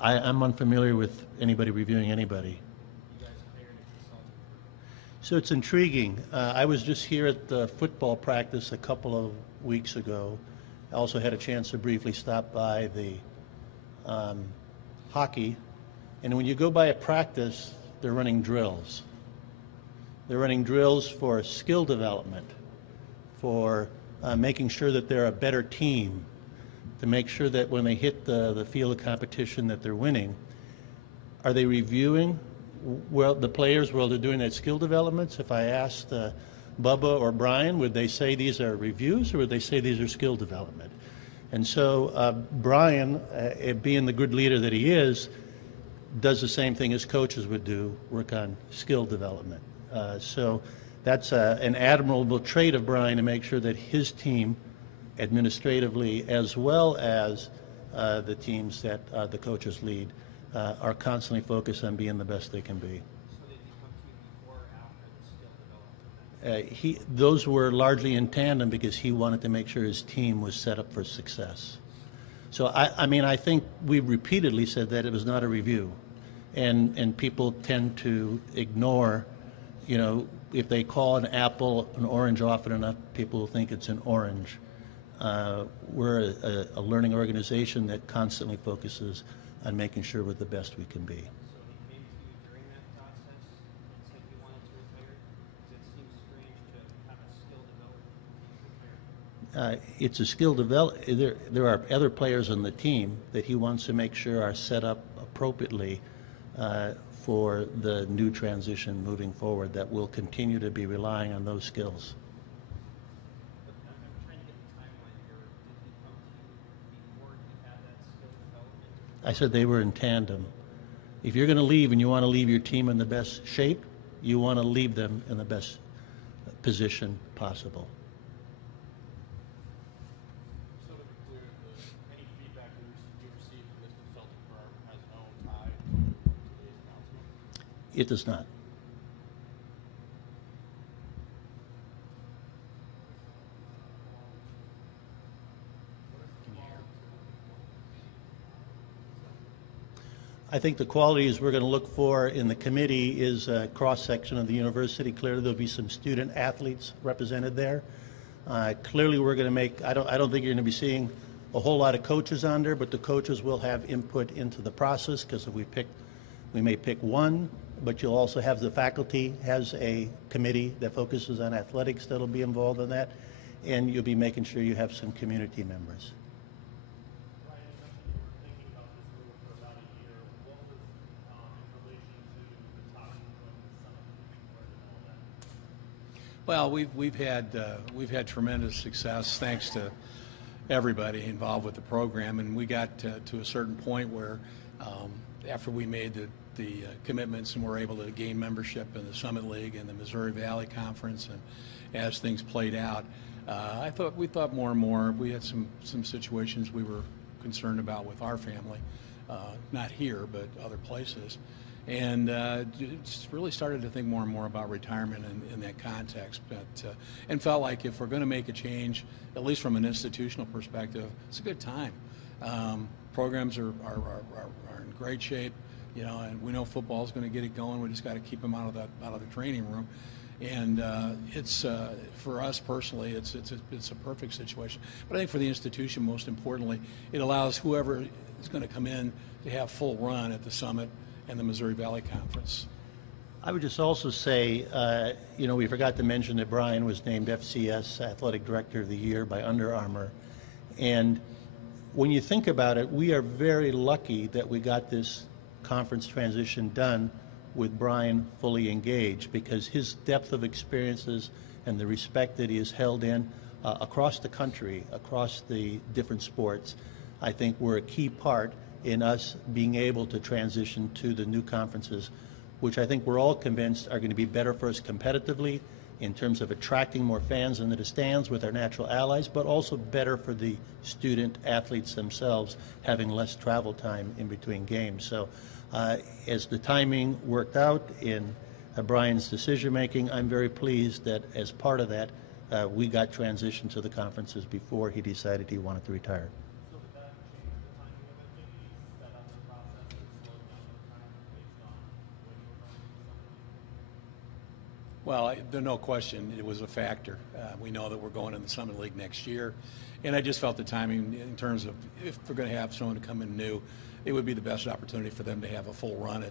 I'm unfamiliar with anybody reviewing anybody. You guys hired a consulting firm. So it's intriguing. I was just here at the football practice a couple of weeks ago. I also had a chance to briefly stop by the hockey. And when you go by a practice, they're running drills. They're running drills for skill development, for making sure that they're a better team, to make sure that when they hit the field of competition that they're winning. Are they reviewing well the players while they're doing that skill developments? If I asked Bubba or Brian, would they say these are reviews or would they say these are skill development? And so Brian, being the good leader that he is, does the same thing as coaches would do, work on skill development. So that's an admirable trait of Brian, to make sure that his team, administratively as well as the teams that the coaches lead, are constantly focused on being the best they can be. So did he come to you before or after the skill development? Those were largely in tandem because he wanted to make sure his team was set up for success. So I mean, I think we repeatedly said that it was not a review, and people tend to ignore, you know, if they call an apple an orange often enough, people will think it's an orange. We're a learning organization that constantly focuses on making sure we're the best we can be. So he came to you during that process and said he wanted to retire? Because it seems strange to have a skill development retire. It's a skill develop. There are other players on the team that he wants to make sure are set up appropriately for the new transition moving forward, that will continue to be relying on those skills. But I'm trying to get the timeline here. Did he come to you before he had that skill development? I said they were in tandem. If you're going to leave and you want to leave your team in the best shape, you want to leave them in the best position possible. So to be clear, any feedback you received from this consulting firm has no tie to today's announcement? It does not. I think the qualities we're going to look for in the committee is a cross-section of the university. Clearly, there'll be some student athletes represented there. Clearly, we're going to make, I don't think you're going to be seeing a whole lot of coaches on there, but the coaches will have input into the process, because if we may pick one, but you'll also have the faculty has a committee that focuses on athletics that'll be involved in that, and you'll be making sure you have some community members. Well, we've had tremendous success thanks to everybody involved with the program, and we got to a certain point where after we made the commitments and were able to gain membership in the Summit League and the Missouri Valley Conference, and as things played out, we thought more and more. We had some situations we were concerned about with our family, not here but other places. And it's really started to think more and more about retirement in that context, and felt like if we're going to make a change, at least from an institutional perspective, it's a good time. Programs are in great shape, you know, and we know football is going to get it going. We just got to keep them out of the training room, and it's for us personally, it's a perfect situation. But I think for the institution, most importantly, it allows whoever is going to come in to have full run at the Summit and the Missouri Valley Conference. I would just also say, you know, we forgot to mention that Brian was named FCS Athletic Director of the Year by Under Armour. And when you think about it, we are very lucky that we got this conference transition done with Brian fully engaged, because his depth of experiences and the respect that he is held in across the country, across the different sports, I think were a key part in us being able to transition to the new conferences, which I think we're all convinced are going to be better for us competitively in terms of attracting more fans into the stands with our natural allies, but also better for the student athletes themselves, having less travel time in between games. So as the timing worked out in Brian's decision making, I'm very pleased that as part of that, we got transitioned to the conferences before he decided he wanted to retire. So did that change the timing of it? Maybe sped up the process Well, there's no question it was a factor. We know that we're going in the Summit League next year, and I just felt the timing in terms of if we're going to have someone to come in new, it would be the best opportunity for them to have a full run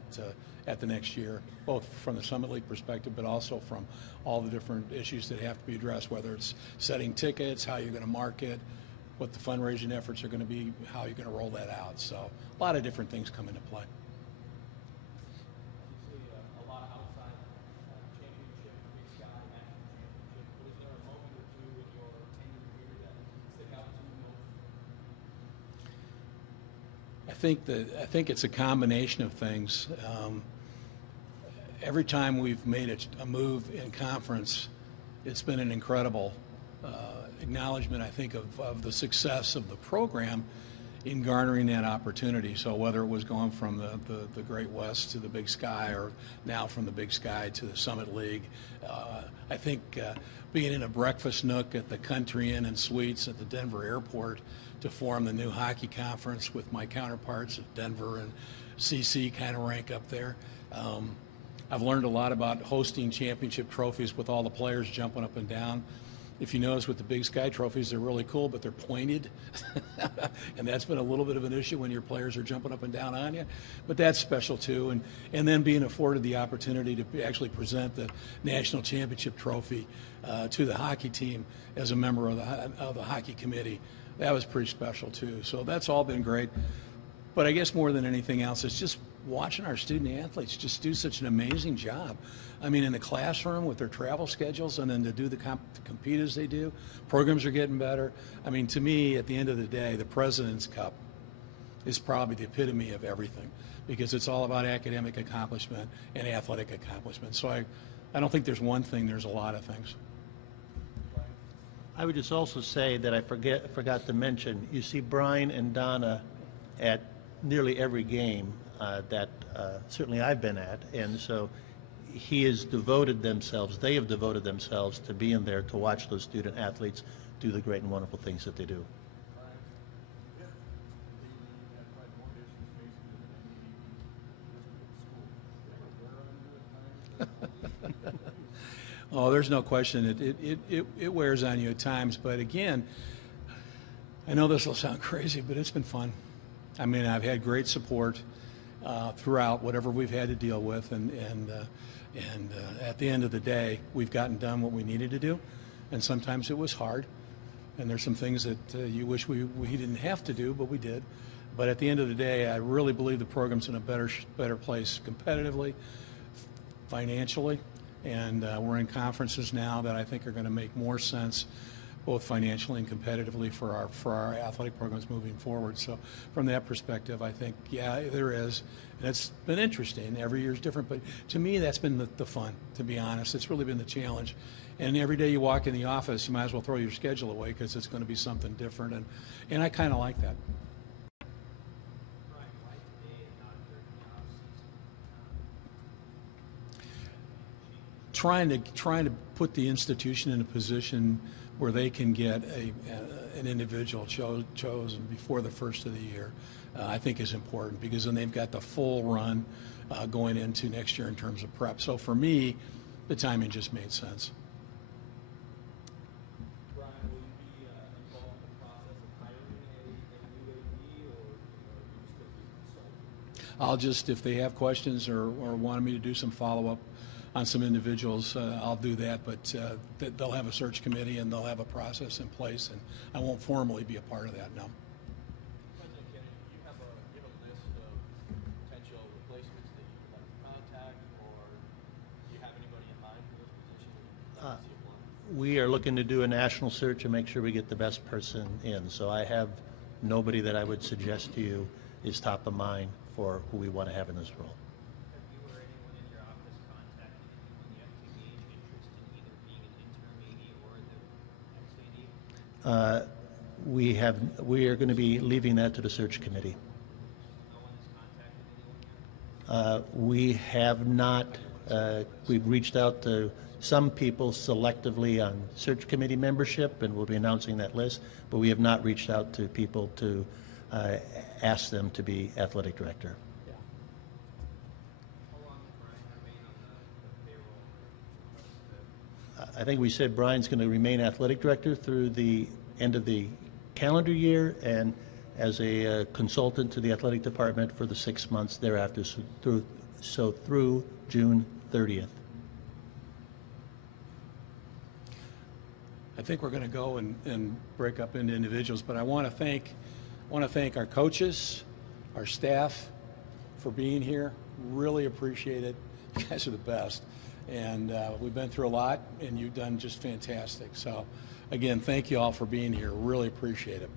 at the next year, both from the Summit League perspective, but also from all the different issues that have to be addressed, whether it's setting tickets, how you're going to market, what the fundraising efforts are going to be, how you're going to roll that out. So a lot of different things come into play. Obviously, a lot of outside championship, Big Sky, national championship. Was there a moment or two in your tenure here that stick out to you most? I think it's a combination of things. Every time we've made a move in conference, it's been an incredible acknowledgement, I think, of the success of the program in garnering that opportunity. So whether it was going from the Great West to the Big Sky, or now from the Big Sky to the Summit League, I think being in a breakfast nook at the Country Inn and Suites at the Denver airport to form the new hockey conference with my counterparts at Denver and CC kind of rank up there. I've learned a lot about hosting championship trophies with all the players jumping up and down. If you notice with the Big Sky trophies, they're really cool, but they're pointed. And that's been a little bit of an issue when your players are jumping up and down on you. But that's special too. And then being afforded the opportunity to actually present the national championship trophy to the hockey team as a member of the hockey committee, that was pretty special too. So that's all been great. But I guess more than anything else, it's just watching our student athletes just do such an amazing job. I mean, in the classroom with their travel schedules, and then to do to compete as they do, programs are getting better. I mean, to me, at the end of the day, the President's Cup is probably the epitome of everything, because it's all about academic accomplishment and athletic accomplishment. So I don't think there's one thing, there's a lot of things. I would just also say that I forgot to mention, you see Brian and Donna at nearly every game that certainly I've been at, and so they have devoted themselves to being there to watch those student athletes do the great and wonderful things that they do. Oh, there's no question. It wears on you at times. But again, I know this will sound crazy, but it's been fun. I mean, I've had great support throughout whatever we've had to deal with. And at the end of the day, we've gotten done what we needed to do. And sometimes it was hard. And there's some things that you wish we didn't have to do, but we did. But at the end of the day, I really believe the program's in a better place competitively, financially. And we're in conferences now that I think are going to make more sense, both financially and competitively for our athletic programs moving forward. So from that perspective, I think, yeah, there is. And it's been interesting. Every year's different. But to me, that's been the fun, to be honest. It's really been the challenge. And every day you walk in the office, you might as well throw your schedule away because it's going to be something different. And I kind of like that. Trying to put the institution in a position where they can get an individual chosen before the first of the year, I think is important, because then they've got the full run going into next year in terms of prep. So for me, the timing just made sense. Brian, will you be involved in the process of hiring a new AD, or are you still being consulted? I'll just, if they have questions or wanted me to do some follow-up on some individuals, I'll do that, but they'll have a search committee and they'll have a process in place, and I won't formally be a part of that, no. President Kennedy, do you have a list of potential replacements that you would like to contact, or do you have anybody in mind for this position that you'd like to see apply? We are looking to do a national search and make sure we get the best person in. So I have nobody that I would suggest to you is top of mind for who we want to have in this role. We are going to be leaving that to the search committee. We have not. We've reached out to some people selectively on search committee membership, and we'll be announcing that list, but we have not reached out to people to ask them to be athletic director. I think we said Brian's going to remain athletic director through the end of the calendar year and as a consultant to the athletic department for the 6 months thereafter, so through June 30th. I think we're going to go and break up into individuals, but I want to thank our coaches, our staff for being here. Really appreciate it. You guys are the best. And we've been through a lot, and you've done just fantastic. So, again, thank you all for being here. Really appreciate it.